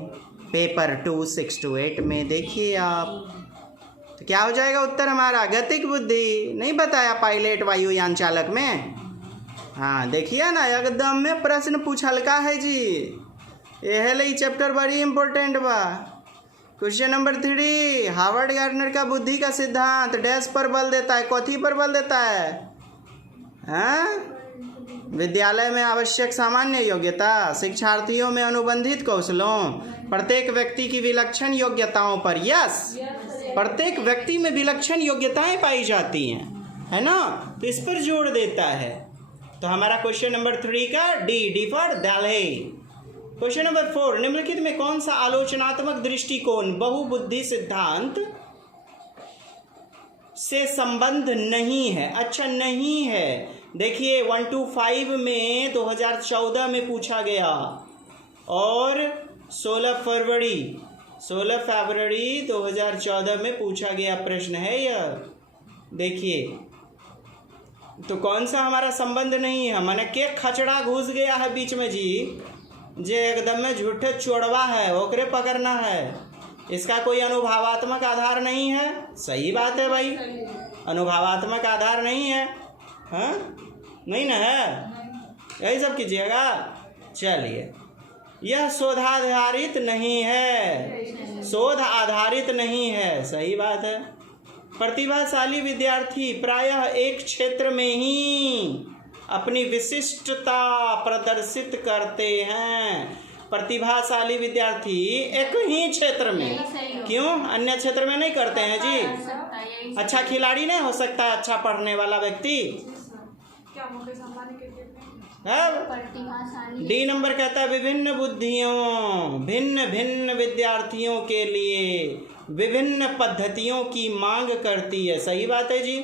पेपर 2 6 to 8 में। देखिए आप, तो क्या हो जाएगा उत्तर हमारा, गतिक बुद्धि। नहीं बताया पायलट वायुयान चालक में। हाँ देखिए ना, एकदम में प्रश्न पूछल का है जी, यह ले चैप्टर बड़ी इंपॉर्टेंट बा। क्वेश्चन नंबर 3, हार्वर्ड गार्डनर का बुद्धि का सिद्धांत डैश पर बल देता है, कथी पर बल देता है, हाँ विद्यालय में आवश्यक सामान्य योग्यता, शिक्षार्थियों में अनुबंधित कौशलों, प्रत्येक व्यक्ति की विलक्षण योग्यताओं पर, यस, प्रत्येक व्यक्ति में विलक्षण योग्यताएं पाई जाती हैं, है ना, तो इस पर जोर देता है। तो हमारा क्वेश्चन नंबर 3 का D for Delhi. Question number 4, निम्नलिखित में कौन सा आलोचनात्मक दृष्टिकोण बहुबुद्धि सिद्धांत से संबंध नहीं है? अच्छा, नहीं है। देखिए 1 to 5 में 2014 में पूछा गया और 16 फरवरी 2014 में पूछा गया प्रश्न है यह। देखिए तो कौन सा हमारा संबंध नहीं है, मैंने के खचड़ा घुस गया है बीच में जी, जे एकदम में झूठे चोड़वा है, ओकरे पकड़ना है, इसका कोई अनुभवात्मक आधार नहीं है। सही बात है भाई, अनुभवात्मक आधार नहीं है, हाँ नहीं ना है, यही सब कीजिएगा। चलिए, यह शोधाधारित नहीं है, शोध आधारित नहीं है, सही बात है। प्रतिभाशाली विद्यार्थी प्रायः एक क्षेत्र में ही अपनी विशिष्टता प्रदर्शित करते हैं। प्रतिभाशाली विद्यार्थी एक ही क्षेत्र में, क्यों अन्य क्षेत्र में नहीं करते हैं जी? अच्छा खिलाड़ी नहीं हो सकता अच्छा पढ़ने वाला व्यक्ति? डी नंबर कहता है विभिन्न बुद्धियों, भिन्न भिन्न विद्यार्थियों के लिए विभिन्न पद्धतियों की मांग करती है। सही बात है जी,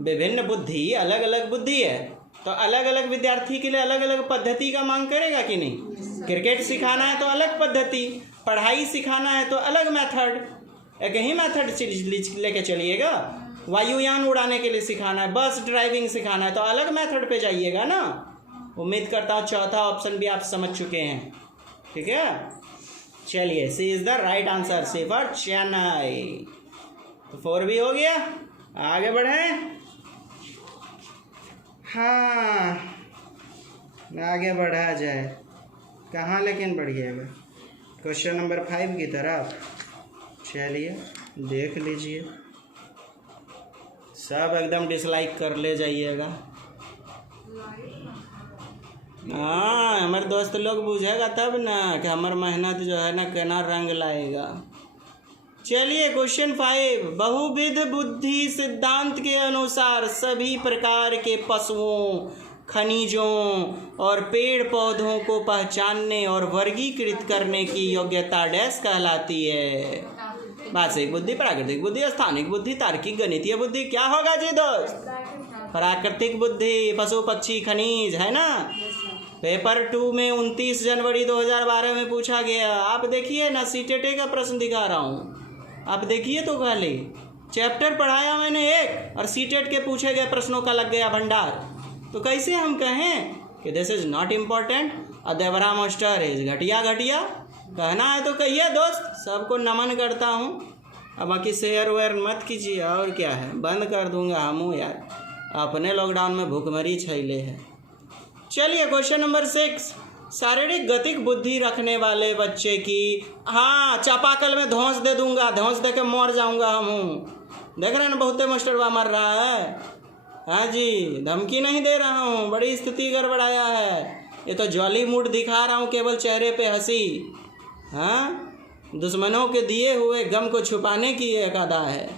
विभिन्न बुद्धि, अलग अलग बुद्धि है, तो अलग अलग विद्यार्थी के लिए अलग अलग पद्धति का मांग करेगा कि नहीं? क्रिकेट सिखाना है तो अलग पद्धति, पढ़ाई सिखाना है तो अलग मेथड, एक ही मेथड लेके चलिएगा। वायुयान उड़ाने के लिए सिखाना है, बस ड्राइविंग सिखाना है तो अलग मेथड पे जाइएगा ना। उम्मीद करता हूँ चौथा ऑप्शन भी आप समझ चुके हैं, ठीक है। चलिए, C is the right answer, C for Chennai. तो 4 भी हो गया, आगे बढ़े। हाँ, आगे बढ़ा जाए, कहाँ लेकिन बढ़िएगा? क्वेश्चन नंबर 5 की तरफ। चलिए देख लीजिए, सब एकदम डिसलाइक कर ले जाइएगा। हाँ, हमारे दोस्त लोग बुझेगा तब ना कि हमार मेहनत जो है ना केना रंग लाएगा। चलिए क्वेश्चन 5, बहुविध बुद्धि सिद्धांत के अनुसार सभी प्रकार के पशुओं, खनिजों और पेड़ पौधों को पहचानने और वर्गीकृत करने की योग्यता डैश कहलाती है? भाषिक बुद्धि, प्राकृतिक बुद्धि, स्थानिक बुद्धि, तार्किक, गणितीय बुद्धि। क्या होगा जी दोस्त? प्राकृतिक बुद्धि, पशु पक्षी खनिज, है ना। पेपर 2 में 29 जनवरी 2012 में पूछा गया। आप देखिए ना, सीटेटे का प्रश्न दिखा रहा हूँ, आप देखिए तो खाली चैप्टर पढ़ाया मैंने एक और सीटेट के पूछे गए प्रश्नों का लग गया भंडार। तो कैसे हम कहें कि दिस इज नॉट इम्पोर्टेंट और देवरा मास्टर इज घटिया घटिया? कहना है तो कहिए दोस्त, सबको नमन करता हूँ। अब बाकी शेयर वेयर मत कीजिए, और क्या है, बंद कर दूंगा हमू यार, अपने लॉकडाउन में भूखमरी छैले है। चलिए क्वेश्चन नंबर 6, शारीरिक गतिक बुद्धि रखने वाले बच्चे की, हाँ चापाकल में धौंस दे दूंगा, धौंस दे के मर जाऊंगा हमू। देख रहे हैं ना, बहुते मास्टरवा मर रहा है। हाँ जी, धमकी नहीं दे रहा हूँ, बड़ी स्थिति गड़बड़ाया है, ये तो जॉली मूड दिखा रहा हूँ, केवल चेहरे पे हंसी। हाँ, दुश्मनों के दिए हुए गम को छुपाने की एक अदा है,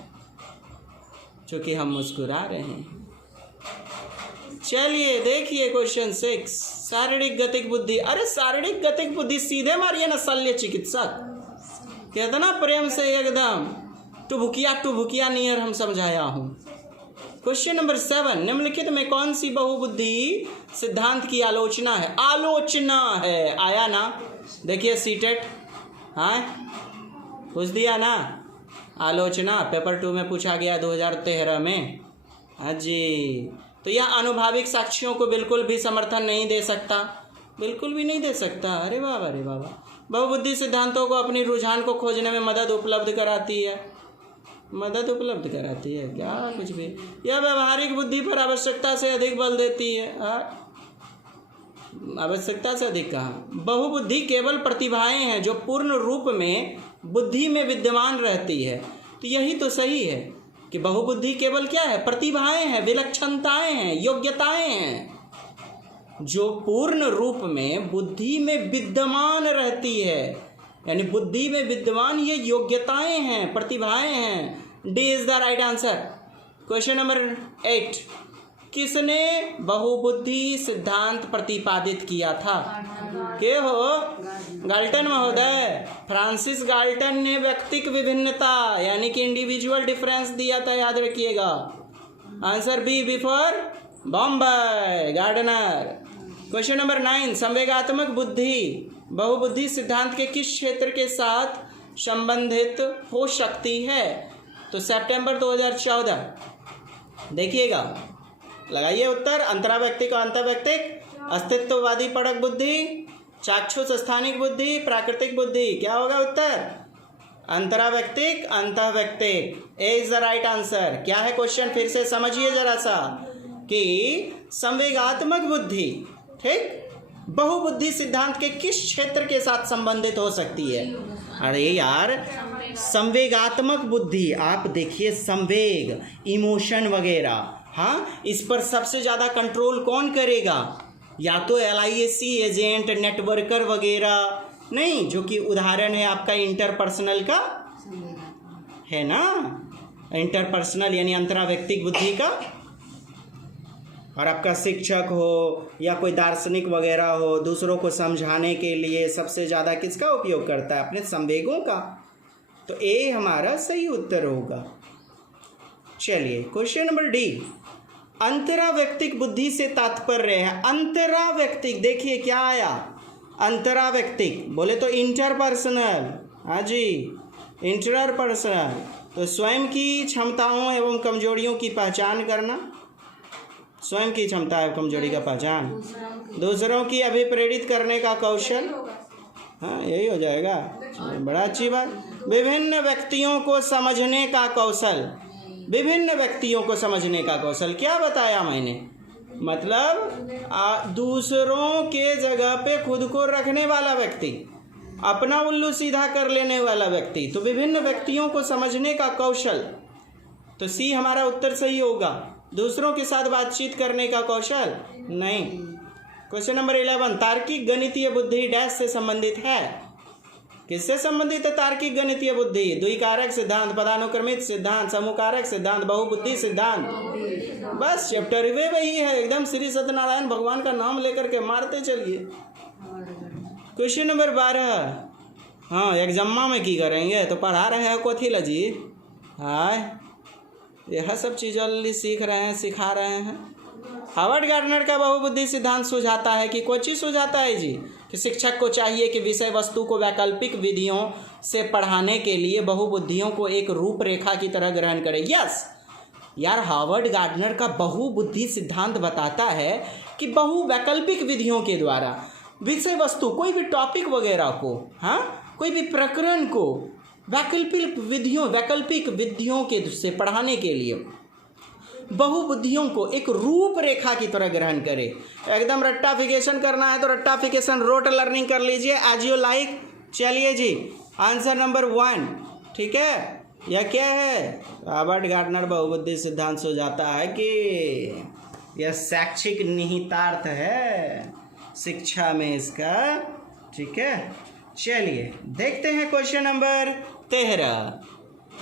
चूँकि हम मुस्कुरा रहे हैं। चलिए देखिए क्वेश्चन 6, शारीरिक गतिक बुद्धि। अरे शारीरिक गतिक बुद्धि सीधे मारिए ना शल्य चिकित्सक, कितना प्रेम से एकदम टुभुकिया नियर हम समझाया हूँ। क्वेश्चन नंबर 7, निम्नलिखित में कौन सी बहुबुद्धि सिद्धांत की आलोचना है? आलोचना है, आया ना? देखिए सीटेट, हाँ पूछ दिया ना, आलोचना पेपर 2 में पूछा गया 2013 में। हाँ जी, तो यह अनुभाविक साक्ष्यों को बिल्कुल भी समर्थन नहीं दे सकता, बिल्कुल भी नहीं दे सकता। अरे बाबा, अरे बाबा, बहुबुद्धि सिद्धांतों को अपनी रुझान को खोजने में मदद उपलब्ध कराती है, मदद उपलब्ध कराती है क्या? कुछ भी। यह व्यवहारिक बुद्धि पर आवश्यकता से अधिक बल देती है। आवश्यकता से अधिक कहाँ? बहुबुद्धि केवल प्रतिभाएं हैं जो पूर्ण रूप में बुद्धि में विद्यमान रहती है। तो यही तो सही है कि बहुबुद्धि केवल क्या है? प्रतिभाएं हैं, विलक्षणताएं हैं, योग्यताएं हैं। जो पूर्ण रूप में बुद्धि में विद्यमान रहती है, यानी बुद्धि में विद्यमान ये योग्यताएं हैं, प्रतिभाएं हैं। D is the right answer. Question number 8, किसने बहुबुद्धि सिद्धांत प्रतिपादित किया था? के हो? गाल्टन महोदय। फ्रांसिस गाल्टन ने व्यक्तिक विभिन्नता यानी कि इंडिविजुअल डिफरेंस दिया था, याद रखिएगा। Answer B for Bombay, Gardner. क्वेश्चन नंबर 9, संवेगात्मक बुद्धि बहुबुद्धि सिद्धांत के किस क्षेत्र के साथ संबंधित हो सकती है? तो सितंबर 2014। देखिएगा, लगाइए उत्तर। अंतराव्यक्तिक और अंतर्व्यक्तिक, अस्तित्ववादी परक बुद्धि, चाक्षुष स्थानिक बुद्धि, प्राकृतिक बुद्धि। क्या होगा उत्तर? अंतराव्यक्तिक, अंतर्व्यक्तिक। ए इज द राइट आंसर। क्या है क्वेश्चन? फिर से समझिए जरा सा कि संवेगात्मक बुद्धि, ठीक, बहुबुद्धि सिद्धांत के किस क्षेत्र के साथ संबंधित हो सकती है? अरे यार, संवेगात्मक बुद्धि, आप देखिए संवेग, इमोशन वगैरह, हाँ, इस पर सबसे ज़्यादा कंट्रोल कौन करेगा? या तो LIAC एजेंट, नेटवर्कर वगैरह, नहीं, जो कि उदाहरण है आपका इंटरपर्सनल का, है ना, इंटरपर्सनल यानी अंतराव्यक्तिक बुद्धि का। और आपका शिक्षक हो या कोई दार्शनिक वगैरह हो, दूसरों को समझाने के लिए सबसे ज़्यादा किसका उपयोग करता है? अपने संवेगों का। तो ए हमारा सही उत्तर होगा। चलिए क्वेश्चन नंबर डी, अंतराव्यक्तिक बुद्धि से तात्पर्य है। अंतराव्यक्तिक, देखिए क्या आया? अंतराव्यक्तिक बोले तो इंटरपर्सनल, हाँ जी, इंटरपर्सनल, तो स्वयं की क्षमताओं एवं कमजोरियों की पहचान करना, स्वयं की क्षमता एवं कमजोरी का पहचान, दूसरों की अभिप्रेरित करने का कौशल, हाँ यही हो जाएगा, बड़ा अच्छी बात। विभिन्न व्यक्तियों को समझने का कौशल, विभिन्न व्यक्तियों को समझने का कौशल, क्या बताया मैंने? मतलब दूसरों के जगह पे खुद को रखने वाला व्यक्ति, अपना उल्लू सीधा कर लेने वाला व्यक्ति, तो विभिन्न व्यक्तियों को समझने का कौशल, तो सी हमारा उत्तर सही होगा। दूसरों के साथ बातचीत करने का कौशल नहीं। क्वेश्चन नंबर 11, तार्किक गणितीय बुद्धि डैश से संबंधित है? किससे संबंधित है तार्किक गणितीय बुद्धि? द्विकारक सिद्धांत, पदानुक्रमित सिद्धांत, समूहकारक सिद्धांत, बहुबुद्धि सिद्धांत। बस चैप्टर वे वही है, एकदम श्री सत्यनारायण भगवान का नाम लेकर के मारते चलिए। क्वेश्चन नंबर 12, हाँ एग्जामा में की करेंगे तो पढ़ा रहे हैं कोथी लजी, हाँ यह सब चीज़ें सीख रहे हैं, सिखा रहे हैं। हार्वर्ड गार्डनर का बहुबुद्धि सिद्धांत सुझाता है कि कोई चीज़ सुझाता है जी, कि शिक्षक को चाहिए कि विषय वस्तु को वैकल्पिक विधियों से पढ़ाने के लिए बहुबुद्धियों को एक रूपरेखा की तरह ग्रहण करे। यस यार, हार्वर्ड गार्डनर का बहुबुद्धि सिद्धांत बताता है कि वैकल्पिक विधियों के द्वारा विषय वस्तु, कोई भी टॉपिक वगैरह को, हाँ कोई भी प्रकरण को वैकल्पिक विधियों के से पढ़ाने के लिए बहुबुद्धियों को एक रूपरेखा की तरह ग्रहण करे। एकदम रट्टाफिकेशन करना है तो रट्टाफिकेशन, रोट लर्निंग कर लीजिए एज यू लाइक। चलिए जी, आंसर नंबर 1, ठीक है। यह क्या है? हार्वर्ड गार्डनर बहुबुद्धि सिद्धांत सुझाता है कि यह शैक्षिक निहितार्थ है शिक्षा में इसका, ठीक है। चलिए देखते हैं क्वेश्चन नंबर 13।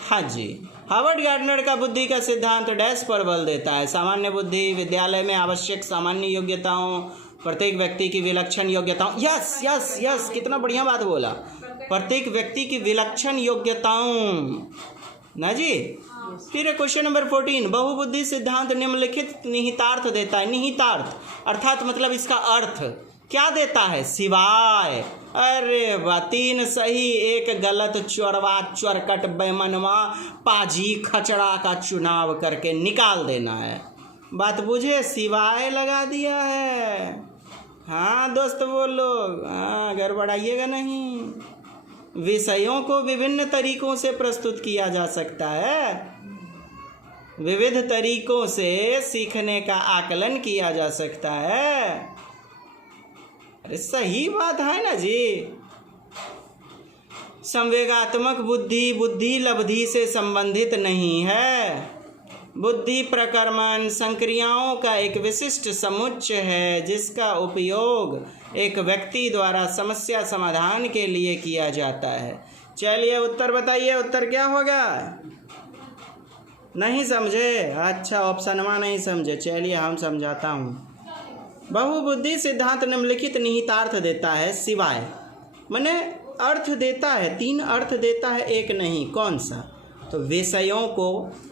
हाँ जी, हार्वर्ड गार्डनर का बुद्धि का सिद्धांत डैश पर बल देता है? सामान्य बुद्धि, विद्यालय में आवश्यक सामान्य योग्यताओं, प्रत्येक व्यक्ति की विलक्षण योग्यताओं। यस यस यस, कितना बढ़िया बात बोला, प्रत्येक व्यक्ति की विलक्षण योग्यताओं ना जी। फिर क्वेश्चन नंबर 14, बहुबुद्धि सिद्धांत निम्नलिखित निहितार्थ देता है। निहितार्थ अर्थात मतलब इसका अर्थ क्या देता है? सिवाय। अरे वाह, 3 सही 1 गलत, चोरवा चोरकट बेमनवा पाजी खचड़ा का चुनाव करके निकाल देना है। बात बुझे? सिवाय लगा दिया है। हाँ दोस्त बोलो, हाँ गड़बड़ाइएगा नहीं। विषयों को विभिन्न तरीकों से प्रस्तुत किया जा सकता है, विविध तरीकों से सीखने का आकलन किया जा सकता है। अरे सही बात है ना जी। संवेगात्मक बुद्धि बुद्धि लब्धि से संबंधित नहीं है, बुद्धि प्रक्रमण संक्रियाओं का एक विशिष्ट समुच्चय है जिसका उपयोग एक व्यक्ति द्वारा समस्या समाधान के लिए किया जाता है। चलिए उत्तर बताइए, उत्तर क्या होगा? नहीं समझे? अच्छा, ऑप्शनवा नहीं समझे। चलिए हम समझाता हूँ। बहुबुद्धि सिद्धांत निम्नलिखित निहितार्थ देता है सिवाय, माने अर्थ देता है, 3 अर्थ देता है, एक नहीं। कौन सा? तो विषयों को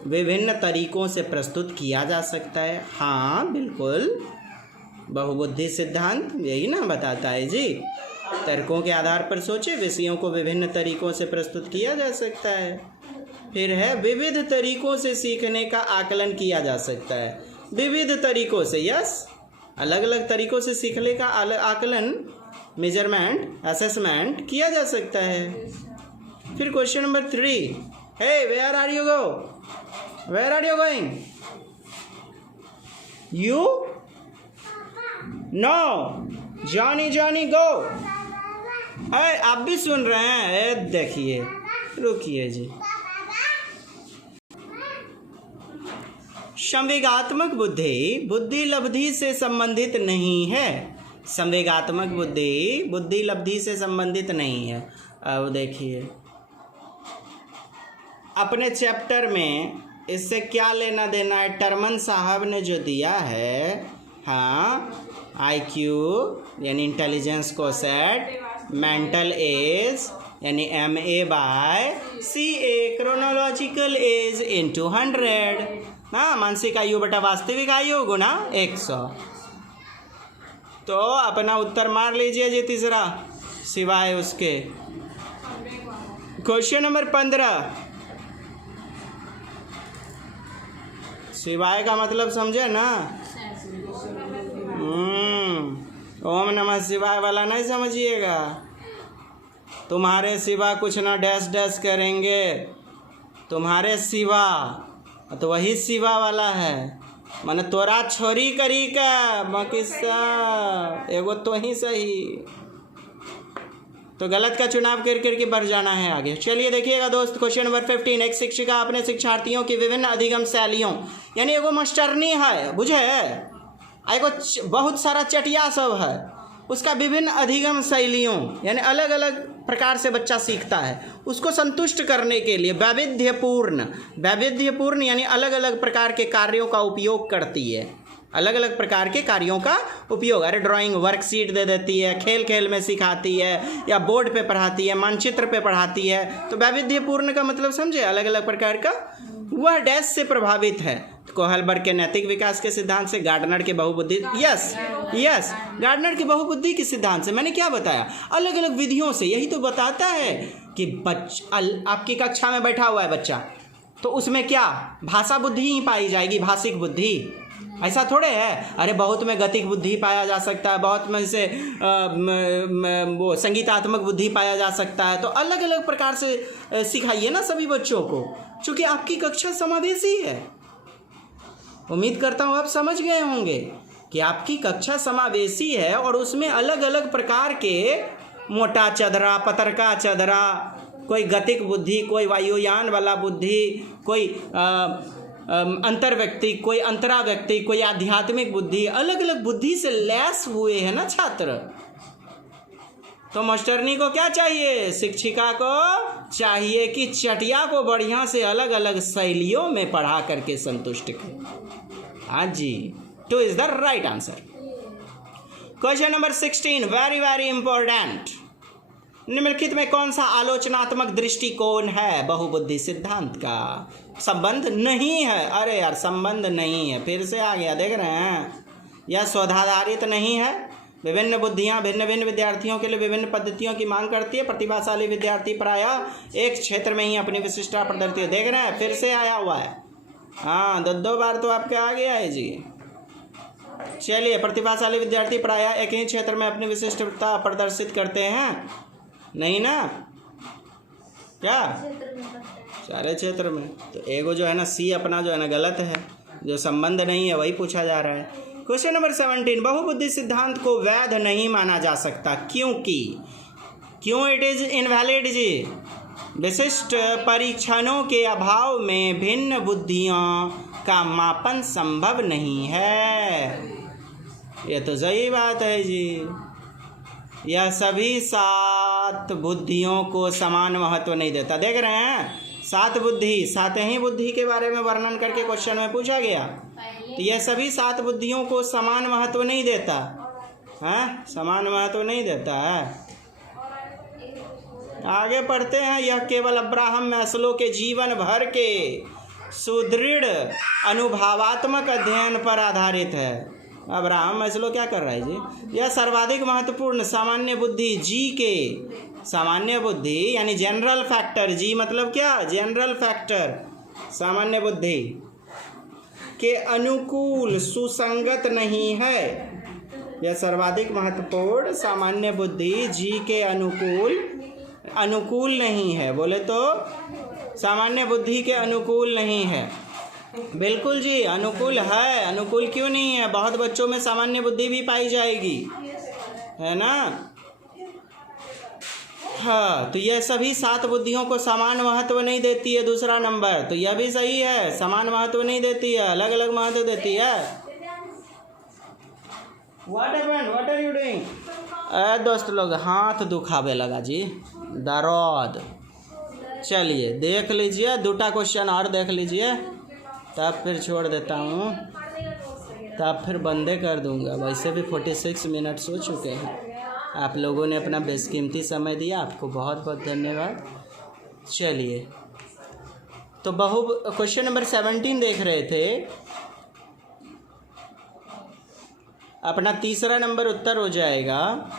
विभिन्न तरीकों से प्रस्तुत किया जा सकता है। हाँ बिल्कुल, बहुबुद्धि सिद्धांत यही ना बताता है जी। तर्कों के आधार पर सोचे, विषयों को विभिन्न तरीकों से प्रस्तुत किया जा सकता है। फिर है विविध तरीकों से सीखने का आकलन किया जा सकता है। विविध तरीकों से, यस, अलग अलग तरीकों से सीखने का आकलन, मेजरमेंट, असेसमेंट किया जा सकता है। फिर question number 3, hey where are you go, where are you going? You know, Johnny Johnny go. आप भी सुन रहे हैं? देखिए, रुकिए जी। संवेगात्मक बुद्धि बुद्धि लब्धि से संबंधित नहीं है। संवेगात्मक बुद्धि बुद्धि लब्धि से संबंधित नहीं है। अब देखिए अपने चैप्टर में इससे क्या लेना देना है, टर्मन साहब ने जो दिया है। हाँ, IQ यानी इंटेलिजेंस को सेट, मेंटल एज यानी MA/CA, क्रोनोलॉजिकल एज इंटू 100। हाँ, मानसिक आयु बटा वास्तविक आयु गुना 100। तो अपना उत्तर मार लीजिए जी, तीसरा सिवाय उसके। क्वेश्चन नंबर 15, सिवाय का मतलब समझे ना? ओम नमः शिवाय वाला नहीं समझिएगा। तुम्हारे सिवा कुछ ना डैश डैश करेंगे, तुम्हारे सिवा, तो वही सिवा वाला है। माने तोरा छोरी करी का बाकी सब एगो तो ही सही। तो गलत का चुनाव करके बढ़ जाना है आगे। चलिए देखिएगा दोस्त, क्वेश्चन नंबर 15, एक शिक्षिका अपने शिक्षार्थियों की विभिन्न अधिगम शैलियों, यानी एगो मास्टरनी है, बुझे, एगो बहुत सारा चटिया सब है, उसका विभिन्न अधिगम शैलियों यानी अलग अलग प्रकार से बच्चा सीखता है, उसको संतुष्ट करने के लिए वैविध्यपूर्ण यानी अलग अलग प्रकार के कार्यों का उपयोग करती है। अलग अलग प्रकार के कार्यों का उपयोग, अरे ड्राइंग वर्कशीट दे देती है, खेल खेल में सिखाती है, या बोर्ड पे पढ़ाती है, मानचित्र पे पढ़ाती है। तो वैविध्यपूर्ण का मतलब समझे, अलग अलग प्रकार का। वह डैश से प्रभावित है, कोहलबर्ग के नैतिक विकास के सिद्धांत से, गार्डनर के बहुबुद्धि, यस गार्डनर के बहुबुद्धि के सिद्धांत से। मैंने क्या बताया, अलग अलग विधियों से। यही तो बताता है कि आपकी कक्षा में बैठा हुआ है बच्चा, तो उसमें क्या भाषा बुद्धि ही पाई जाएगी, भाषिक बुद्धि, ऐसा थोड़े है। अरे बहुत में गतिक बुद्धि पाया जा सकता है, बहुत में से वो संगीतात्मक बुद्धि पाया जा सकता है। तो अलग अलग प्रकार से सिखाइए ना सभी बच्चों को, क्योंकि आपकी कक्षा समावेशी है। उम्मीद करता हूँ आप समझ गए होंगे कि आपकी कक्षा समावेशी है और उसमें अलग अलग प्रकार के मोटा चदरा, पतरका चदरा, कोई गतिक बुद्धि, कोई वायुयान वाला बुद्धि, कोई अंतर व्यक्ति, कोई अंतरा व्यक्ति, कोई आध्यात्मिक बुद्धि, अलग अलग बुद्धि से लैस हुए हैं ना छात्र। तो मास्टरनी को क्या चाहिए, शिक्षिका को चाहिए कि चटिया को बढ़िया से अलग अलग शैलियों में पढ़ा करके संतुष्ट करें। हाँ जी, 2 is the right answer. Question number 16, very very important. निम्नलिखित में कौन सा आलोचनात्मक दृष्टिकोण है बहुबुद्धि सिद्धांत का? संबंध नहीं है। अरे यार संबंध नहीं है, फिर से आ गया, देख रहे हैं। यह शोधाधारित नहीं है। विभिन्न बुद्धियां भिन्न भिन्न विद्यार्थियों के लिए विभिन्न पद्धतियों की मांग करती है। प्रतिभाशाली विद्यार्थी प्रायः एक क्षेत्र में ही अपनी विशिष्टता प्रदर्शित है। देख रहे हैं, फिर से आया हुआ है। हाँ, 2 बार तो आपके आ गया है जी। चलिए, प्रतिभाशाली विद्यार्थी प्रायः एक ही क्षेत्र में अपनी विशिष्टता प्रदर्शित करते हैं, नहीं ना? क्या सारे क्षेत्र में? तो एगो जो है ना सी अपना जो है ना गलत है, जो संबंध नहीं है वही पूछा जा रहा है। क्वेश्चन नंबर 17, बहुबुद्धि सिद्धांत को वैध नहीं माना जा सकता क्योंकि, क्यों इट इज इनवैलिड जी? विशिष्ट परीक्षणों के अभाव में भिन्न बुद्धियाँ का मापन संभव नहीं है। ये तो सही बात है जी। यह सभी 7 बुद्धियों को समान महत्व नहीं देता। देख रहे हैं 7 बुद्धि, 7 ही बुद्धि के बारे में वर्णन करके क्वेश्चन में पूछा गया। तो यह सभी 7 बुद्धियों को समान महत्व नहीं देता है, समान महत्व नहीं देता है। आगे पढ़ते हैं। यह केवल अब्राहम मैस्लो के जीवन भर के सुदृढ़ अनुभवात्मक अध्ययन पर आधारित है। अब्राहम मैस्लो क्या कर रहा है जी? यह सर्वाधिक महत्वपूर्ण सामान्य बुद्धि जी के, सामान्य बुद्धि यानी जनरल फैक्टर, जी मतलब क्या? जनरल फैक्टर, सामान्य बुद्धि के अनुकूल सुसंगत नहीं है। यह सर्वाधिक महत्वपूर्ण सामान्य बुद्धि जी के अनुकूल नहीं है। बोले तो सामान्य बुद्धि के अनुकूल नहीं है। बिल्कुल जी अनुकूल है। अनुकूल क्यों नहीं है? बहुत बच्चों में सामान्य बुद्धि भी पाई जाएगी, है ना। हाँ, तो यह सभी 7 बुद्धियों को समान महत्व नहीं देती है। दूसरा नंबर तो यह भी सही है, समान महत्व नहीं देती है, अलग अलग महत्व देती है। What happened? What are you doing? दोस्त लोग हाथ दुखावे लगा जी, दर्द। चलिए देख लीजिए, 2टा क्वेश्चन और देख लीजिए, तब फिर छोड़ देता हूँ, तब फिर बंदे कर दूँगा। वैसे भी 46 मिनट्स हो चुके हैं। आप लोगों ने अपना बेशकीमती समय दिया, आपको बहुत बहुत धन्यवाद। चलिए तो क्वेश्चन नंबर 17 देख रहे थे। अपना तीसरा नंबर उत्तर हो जाएगा।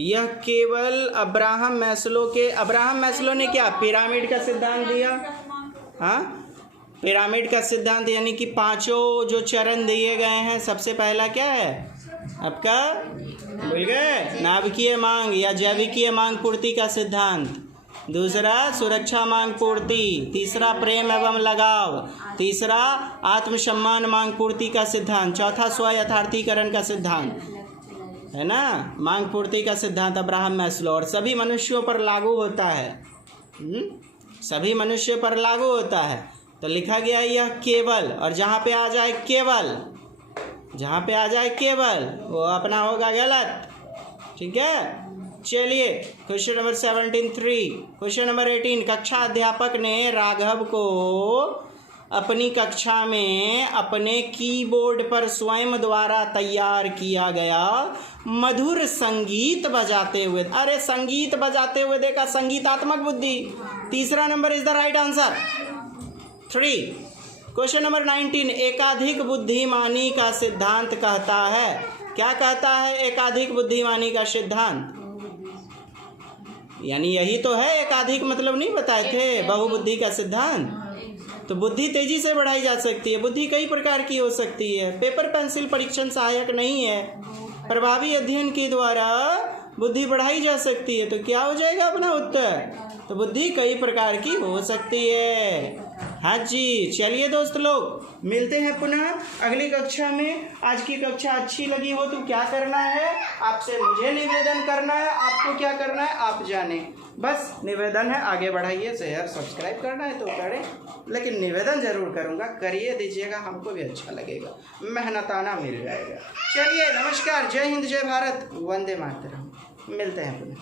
यह केवल अब्राहम मैस्लो ने क्या पिरामिड का सिद्धांत दिया? हाँ, पिरामिड का सिद्धांत यानी कि 5 जो चरण दिए गए हैं। सबसे पहला क्या है आपका? भूल गए? नाभिकीय मांग या जैविकीय मांग पूर्ति का सिद्धांत। दूसरा सुरक्षा मांग पूर्ति। तीसरा प्रेम एवं लगाव। तीसरा आत्मसम्मान मांग पूर्ति का सिद्धांत। चौथा स्व यथार्थीकरण का सिद्धांत, है ना। मांग पूर्ति का सिद्धांत अब्राहम मैस्लो, और सभी मनुष्यों पर लागू होता है। सभी मनुष्य पर लागू होता है। तो लिखा गया यह केवल, और जहाँ पे आ जाए केवल वो अपना होगा गलत। ठीक है। चलिए क्वेश्चन नंबर 17 क्वेश्चन नंबर 18। कक्षा अध्यापक ने राघव को अपनी कक्षा में अपने कीबोर्ड पर स्वयं द्वारा तैयार किया गया मधुर संगीत बजाते हुए, अरे संगीत बजाते हुए देखा, संगीतात्मक बुद्धि। तीसरा number is the right answer 3। Question number 19। एकाधिक बुद्धिमानी का सिद्धांत कहता है, क्या कहता है एकाधिक बुद्धिमानी का सिद्धांत? यानी यही तो है एकाधिक, मतलब नहीं बताए थे बहुबुद्धि का सिद्धांत। तो बुद्धि तेजी से बढ़ाई जा सकती है। बुद्धि कई प्रकार की हो सकती है। पेपर पेंसिल परीक्षण सहायक नहीं है। प्रभावी अध्ययन के द्वारा बुद्धि बढ़ाई जा सकती है। तो क्या हो जाएगा अपना उत्तर? तो बुद्धि कई प्रकार की हो सकती है। हाँ जी। चलिए दोस्त लोग मिलते हैं पुनः अगली कक्षा में। आज की कक्षा अच्छी लगी हो तो क्या करना है आपसे? मुझे निवेदन करना है। आपको क्या करना है आप जाने, बस निवेदन है। आगे बढ़ाइए, शेयर सब्सक्राइब करना है तो करें, लेकिन निवेदन जरूर करूँगा, करिए दीजिएगा, हमको भी अच्छा लगेगा, मेहनताना मिल जाएगा। चलिए नमस्कार, जय हिंद, जय भारत, वंदे मातरम। मिलते हैं पुनः।